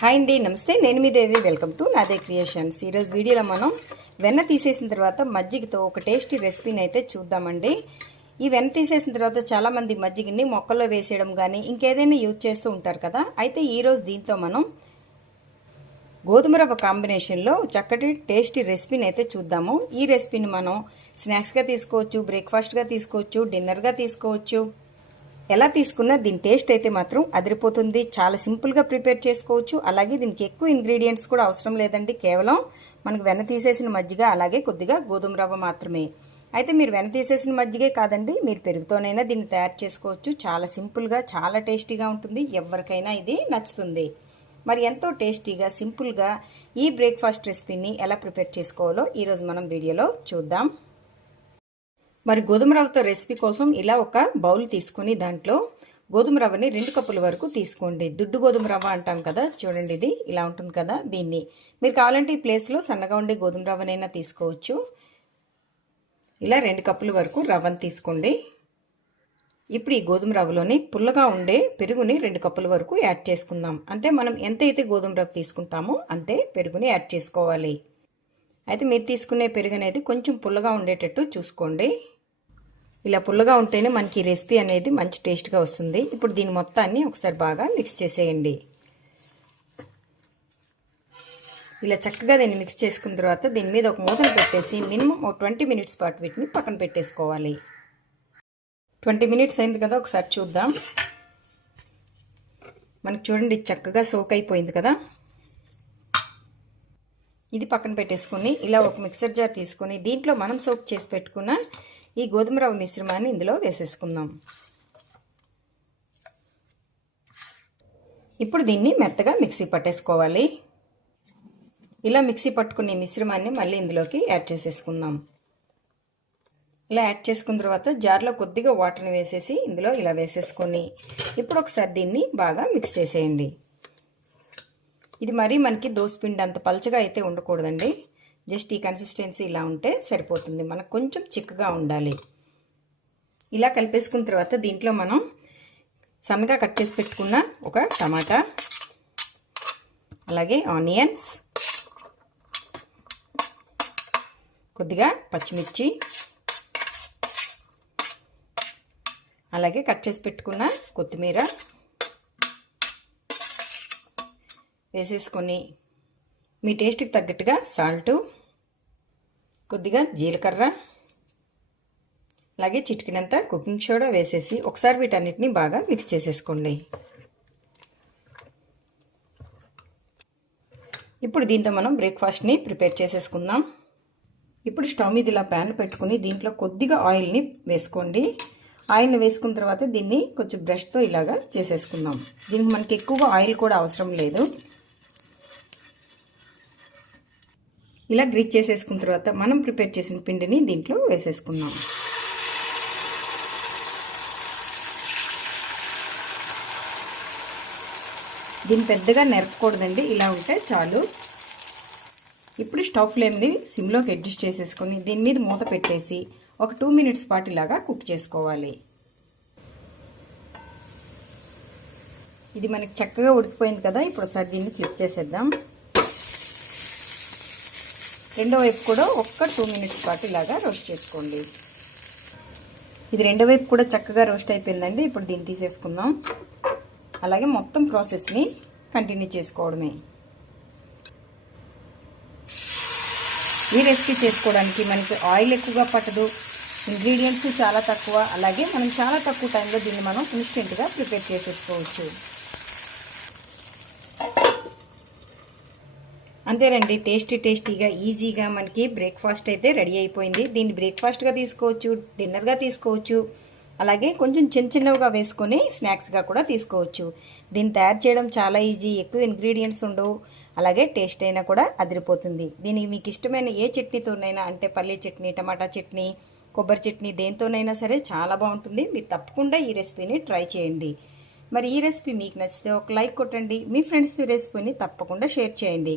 Hi అండి నమస్తే. నేను మీ Devi. Welcome to Naade creations ఈరోజు వీడియోలో మనం వెన్న తీసేసిన తర్వాత మజ్జిగతో ఒక టేస్టీ రెసిపీని అయితే చూద్దామండి. ఈ వెన్న తీసేసిన తర్వాత చాలామంది మజ్జిగని మొక్కల్లో వేసేయడం కానీ ఇంకేదైనా యూజ్ చేస్తూ ఉంటారు కదా. అయితే ఈరోజు దీంతో మనం గోధుమ రవ్వ కాంబినేషన్లో చక్కటి టేస్టీ రెసిపీని అయితే చూద్దాము. ఈ రెసిపీని మనం స్నాక్స్గా తీసుకోవచ్చు బ్రేక్ఫాస్ట్గా తీసుకోవచ్చు డిన్నర్గా తీసుకోవచ్చు. ఎలా తీసుకున్నా దీని టేస్ట్ అయితే మాత్రం అదిరిపోతుంది. చాలా సింపుల్గా ప్రిపేర్ చేసుకోవచ్చు. అలాగే దీనికి ఎక్కువ ఇంగ్రీడియంట్స్ కూడా అవసరం లేదండి. కేవలం మనకు వెన్న తీసేసిన మజ్జిగ అలాగే కొద్దిగా గోధుమ రవ్వ మాత్రమే. అయితే మీరు వెన తీసేసిన మజ్జిగే కాదండి మీరు పెరుగుతోనైనా దీన్ని తయారు చేసుకోవచ్చు. చాలా సింపుల్గా చాలా టేస్టీగా ఉంటుంది. ఎవరికైనా ఇది నచ్చుతుంది. మరి ఎంతో టేస్టీగా సింపుల్గా ఈ బ్రేక్ఫాస్ట్ రెసిపీని ఎలా ప్రిపేర్ చేసుకోవాలో ఈరోజు మనం వీడియోలో చూద్దాం. మరి గోధుమ రవ్వతో రెసిపీ కోసం ఇలా ఒక బౌల్ తీసుకుని దాంట్లో గోధుమ రవ్వని రెండు కప్పుల వరకు తీసుకోండి. దుడ్డు గోధుమ రవ్వ అంటాం కదా చూడండి ఇది ఇలా ఉంటుంది కదా దీన్ని. మీరు కావాలంటే ఈ ప్లేస్లో సన్నగా ఉండే గోధుమ రవ్వనైనా తీసుకోవచ్చు. ఇలా రెండు కప్పుల వరకు రవ్వను తీసుకోండి. ఇప్పుడు ఈ గోధుమ రవ్వలోని పుల్లగా ఉండే పెరుగుని రెండు కప్పుల వరకు యాడ్ చేసుకుందాం. అంటే మనం ఎంత అయితే గోధుమ రవ్వ తీసుకుంటామో అంతే పెరుగుని యాడ్ చేసుకోవాలి. అయితే మీరు తీసుకునే పెరుగు అనేది కొంచెం పుల్లగా ఉండేటట్టు చూసుకోండి. ఇలా పుల్లగా ఉంటేనే మనకి రెసిపీ అనేది మంచి టేస్ట్గా వస్తుంది. ఇప్పుడు దీని మొత్తాన్ని ఒకసారి బాగా మిక్స్ చేసేయండి. ఇలా చక్కగా దీన్ని మిక్స్ చేసుకున్న తర్వాత దీని మీద ఒక మూతను పెట్టేసి మినిమం ఒక ట్వంటీ మినిట్స్ పాటు వీటిని పక్కన పెట్టేసుకోవాలి. ట్వంటీ మినిట్స్ అయింది కదా ఒకసారి చూద్దాం. మనకు చూడండి చక్కగా సోక్ అయిపోయింది కదా. ఇది పక్కన పెట్టేసుకొని ఇలా ఒక మిక్సర్ జార్ తీసుకొని దీంట్లో మనం సోక్ చేసి పెట్టుకున్న ఈ గోధుమ రవ్వ మిశ్రమాన్ని ఇందులో వేసేసుకుందాం. ఇప్పుడు దీన్ని మెత్తగా మిక్సీ పట్టేసుకోవాలి. ఇలా మిక్సీ పట్టుకునే మిశ్రమాన్ని మళ్ళీ ఇందులోకి యాడ్ చేసేసుకుందాం. ఇలా యాడ్ చేసుకున్న తర్వాత జార్లో కొద్దిగా వాటర్ని వేసేసి ఇందులో ఇలా వేసేసుకొని ఇప్పుడు ఒకసారి దీన్ని బాగా మిక్స్ చేసేయండి. ఇది మరీ మనకి దోసపిండి అంత పలచగా అయితే ఉండకూడదండి. జస్ట్ ఈ కన్సిస్టెన్సీ ఇలా ఉంటే సరిపోతుంది. మనకు కొంచెం చిక్కగా ఉండాలి. ఇలా కలిపేసుకున్న తర్వాత దీంట్లో మనం సన్నగా కట్ చేసి పెట్టుకున్న ఒక టమాటా అలాగే ఆనియన్స్ కొద్దిగా పచ్చిమిర్చి అలాగే కట్ చేసి పెట్టుకున్న కొత్తిమీర వేసేసుకొని మీ టేస్ట్కి తగ్గట్టుగా సాల్టు కొద్దిగా జీలకర్ర అలాగే చిటికినంత కుకింగ్ సోడా వేసేసి ఒకసారి వీటన్నిటిని బాగా మిక్స్ చేసేసుకోండి. ఇప్పుడు దీంతో మనం బ్రేక్ఫాస్ట్ని ప్రిపేర్ చేసేసుకుందాం. ఇప్పుడు స్టవ్ మీద ఇలా ప్యాన్ పెట్టుకుని దీంట్లో కొద్దిగా ఆయిల్ని వేసుకోండి. ఆయిల్ని వేసుకున్న తర్వాత దీన్ని కొంచెం బ్రష్తో ఇలాగా చేసేసుకుందాం. దీనికి మనకి ఎక్కువగా ఆయిల్ కూడా అవసరం లేదు. ఇలా గ్రీచ్ చేసేసుకున్న తర్వాత మనం ప్రిపేర్ చేసిన పిండిని దీంట్లో వేసేసుకుందాం. దీన్ని పెద్దగా నెరపకూడదండి ఇలా ఉంటే చాలు. ఇప్పుడు స్టవ్ ఫ్లేమ్ని సిమ్లోకి అడ్జస్ట్ చేసేసుకొని దీని మీద మూత పెట్టేసి ఒక టూ మినిట్స్ పాటు ఇలాగా కుక్ చేసుకోవాలి. ఇది మనకి చక్కగా ఉడికిపోయింది కదా ఇప్పుడు ఒకసారి దీన్ని ఫ్లిప్ చేసేద్దాం. రెండో వైపు కూడా ఒక్క టూ మినిట్స్ పాటు ఇలాగా రోస్ట్ చేసుకోండి. ఇది రెండో వైపు కూడా చక్కగా రోస్ట్ అయిపోయిందండి. ఇప్పుడు దీన్ని తీసేసుకుందాం. అలాగే మొత్తం ప్రాసెస్ని కంటిన్యూ చేసుకోవడమే. ఈ రెసిపీ చేసుకోవడానికి మనకి ఆయిల్ ఎక్కువగా పట్టదు. ఇంగ్రీడియంట్స్ చాలా తక్కువ. అలాగే మనం చాలా తక్కువ టైంలో దీన్ని మనం ఇన్స్టెంట్గా ప్రిపేర్ చేసేసుకోవచ్చు. అంతేనండి టేస్టీ టేస్టీగా ఈజీగా మనకి బ్రేక్ఫాస్ట్ అయితే రెడీ అయిపోయింది. దీన్ని బ్రేక్ఫాస్ట్గా తీసుకోవచ్చు డిన్నర్గా తీసుకోవచ్చు అలాగే కొంచెం చిన్న చిన్నవిగా వేసుకొని స్నాక్స్గా కూడా తీసుకోవచ్చు. దీన్ని తయారు చేయడం చాలా ఈజీ ఎక్కువ ఇంగ్రీడియంట్స్ ఉండవు అలాగే టేస్ట్ అయినా కూడా అదిరిపోతుంది. దీనికి మీకు ఇష్టమైన ఏ చట్నీతోనైనా అంటే పల్లీ చట్నీ టమాటా చట్నీ కొబ్బరి చట్నీ దేంతోనైనా సరే చాలా బాగుంటుంది. మీరు తప్పకుండా ఈ రెసిపీని ట్రై చేయండి. మరి ఈ రెసిపీ మీకు నచ్చితే ఒక లైక్ కొట్టండి మీ ఫ్రెండ్స్తో ఈ రెసిపీని తప్పకుండా షేర్ చేయండి.